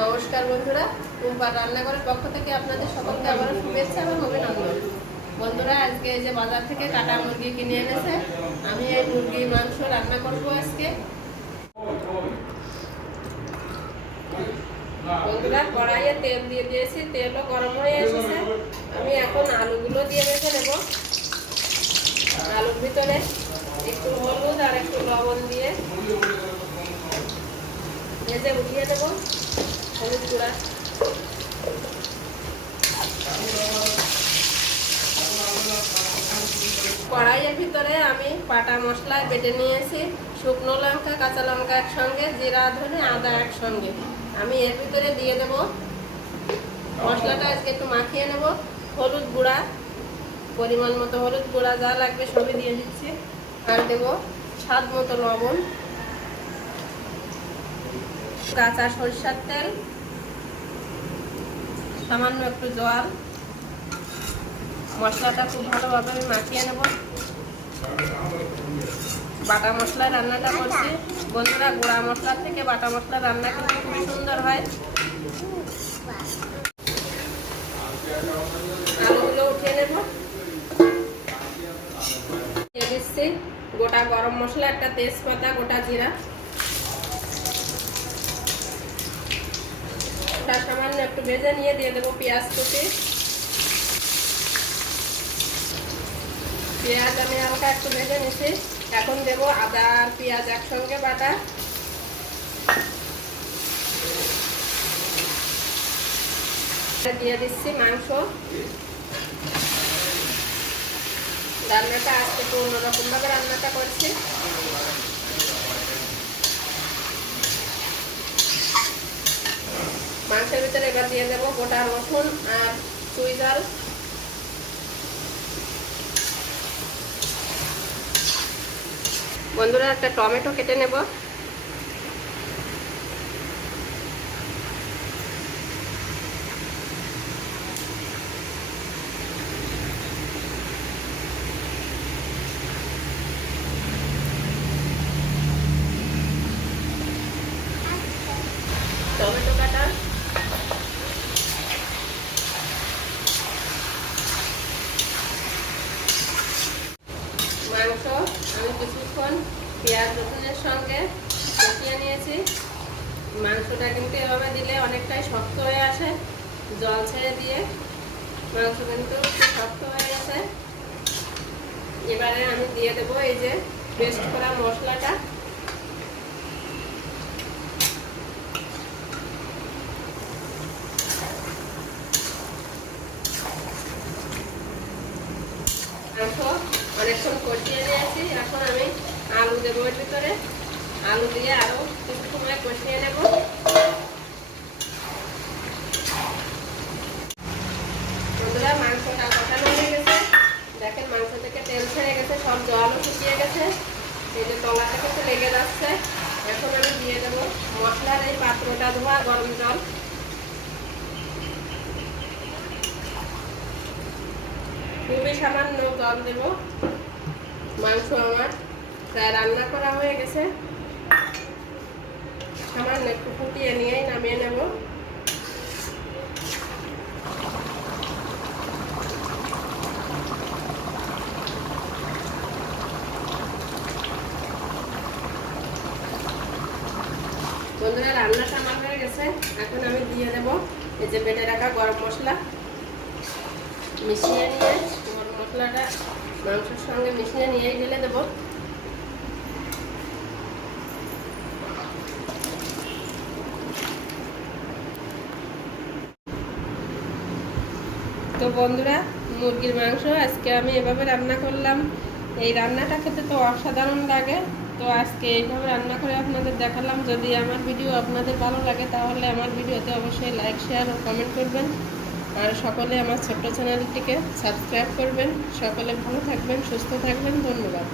নমস্কার বন্ধুরা রুম্পার রান্নাঘরের পক্ষ থেকে আপনাদের সকলকে আবার শুভেচ্ছা এবং অভিনন্দন। বন্ধুরা, আজকে যে বাজার থেকে কাটা মুরগি কিনে এনেছে, আমি এই মুরগি মাংস রান্না করব আজকে। বন্ধুরা, কড়াইয়ে তেল দিয়ে দিয়েছি, তেলও গরম হয়ে এসেছে। আমি এখন আলুগুলো দিয়ে মেখে নেব। আলুর ভিতরে একটু হলুদ আর একটু লবণ দিয়ে ভেজে উঠিয়ে দেব হলুদ গুঁড়া। কড়াইয়ের ভিতরে আমি পাটা মশলা বেটে নিয়েছি, শুকনো লঙ্কা, কাঁচা লঙ্কা একসঙ্গে, জিরা, ধনে, আদা একসঙ্গে। আমি এর ভিতরে দিয়ে দেব। মশলাটা আজকে একটু মাখিয়ে নেব। হলুদ গুঁড়া, পরিমাণ মতো হলুদ গুঁড়া যা লাগবে সবই দিয়ে দিচ্ছি। আর দেব স্বাদ মতো লবণ। কাঁচা সরষার তেল। সামান্য একটু জল। মশলাটা খুব ভালোভাবে আমি মাখিয়ে নেব। বাটা মশলা রান্নাটা করছি। বন্ধুরা, গুঁড়া মশলার থেকে বাটা মশলা রান্না কিন্তু খুবই সুন্দর হয়। আলুগুলো উঠিয়ে গোটা গরম মশলা, একটা তেজপাতা, গোটা জিরা। ওটা সামান্য একটু ভেজে নিয়ে দিয়ে দেবো পেঁয়াজ কুচি। পেঁয়াজ আমি হালকা একটু ভেজে নিছি। এখন দেব আদা আর পেঁয়াজ একসঙ্গে বাটা। দিয়ে দিচ্ছি মাংস। রান্নাটা আজকে একটু অন্যরকম ভাবে রান্নাটা করছি। মাংসের ভিতরে এবার দিয়ে দেবো গোটা রসুন আর চুই জাল বন্ধুরা, একটা টমেটো কেটে নেব টমেটো কাটা মাংস আমি কিছুক্ষণ পেঁয়াজ রসুনের সঙ্গে কষিয়ে নিয়েছি। মাংসটা কিন্তু এভাবে দিলে অনেকটাই শক্ত হয়ে আসে, জল ছেড়ে দিয়ে। মাংস কিন্তু শক্ত হয়ে গেছে। এবারে আমি দিয়ে দেবো এই যে পেস্ট করা মশলাটা। মাংস অনেকক্ষণ কষিয়ে নিয়েছি। এখন আমি আলু দেবো এর ভিতরে। আলু দিয়ে আরও কিছু সময় কষিয়ে নেব। মাংসটা হয়ে গেছে। দেখেন, মাংস থেকে তেল ছেড়ে গেছে, সব জলও শুকিয়ে গেছে। যে তলাটা কিন্তু লেগে যাচ্ছে। এখন আমি দিয়ে দেবো মশলার এই পাত্রটা ধোয়া গরম জল। খুবই সামান্য জল দেব। মাংস আমার। প্রায় রান্না করা হয়ে গেছে। সামান্য একটু ফুটিয়ে নিয়েই নামিয়ে নেব। বন্ধুরা, রান্নাটা আমার হয়ে গেছে। এখন আমি দিয়ে দেবো এই যে বেটে রাখা গরম মশলা। মিশিয়ে নিয়ে মশলাটা মাংসের সঙ্গে মিশিয়ে নিয়ে তো বন্ধুরা, মুরগির মাংস আজকে আমি এভাবে রান্না করলাম। এই রান্নাটা খেতে তো অসাধারণ লাগে। তো আজকে এইভাবে রান্না করে আপনাদের দেখালাম। যদি আমার ভিডিও আপনাদের ভালো লাগে, তাহলে আমার ভিডিওতে অবশ্যই লাইক শেয়ার ও কমেন্ট করবেন। আর সকলে আমার ছোট্ট চ্যানেলটিকে সাবস্ক্রাইব করবেন। সকলে ভালো থাকবেন সুস্থ থাকবেন। ধন্যবাদ।